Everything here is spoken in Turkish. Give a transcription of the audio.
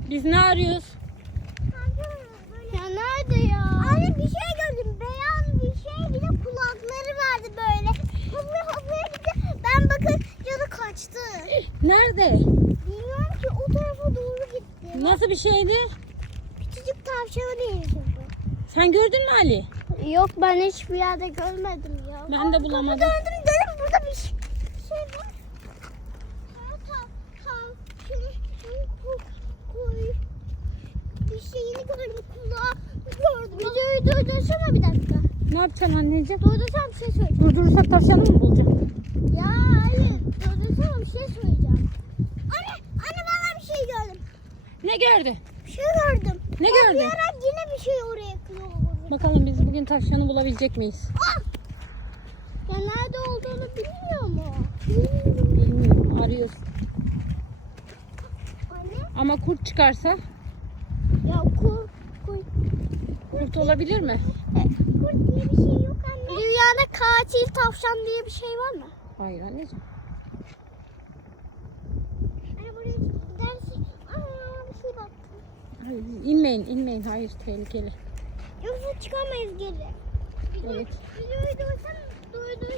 Biz ne arıyoruz? Ya nerede ya? Anne bir şey gördüm. Beyaz bir şey, bir de kulakları vardı böyle. Hızlı hızlı gitti. Ben bakınca da kaçtı. Nerede? Bilmiyorum ki, o tarafa doğru gitti. Nasıl bir şeydi? Küçücük tavşana benziyordu. Sen gördün mü Ali? Yok, ben hiçbir yerde görmedim ya. Ben de bulamadım. Döndüm dedim, burada bir şey var. Bir şeyini gördüm, kulağı gördüm. Videoyu durdursana bir dakika. Ne yapacaksın anneciğim? Durdursam bir şey söyleyeceğim. Durdurursak tavşanı mı bulacağım? Ya hayır, durdursana bir şey söyleyeceğim. Anne bana bir şey gördüm. Ne gördü? Bir şey gördüm. Ne Bir gördün? ara yine bir şey oraya kılıyor. Bakalım biz bugün tavşanı bulabilecek miyiz? Ya nerede olduğunu bilmiyor mu? Bilmiyorum. Arıyoruz. Anne? Ama kurt çıkarsa Ya kurt olabilir mi? kurt diye bir şey yok anne. Dünyada katil tavşan diye bir şey var mı? Hayır anneciğim. Anne buraya dersin. Bir şey baktım. Hayır, inmeyin. Hayır, tehlikeli. Yoksa çıkamayız geri. Evet. Videoyu durdursam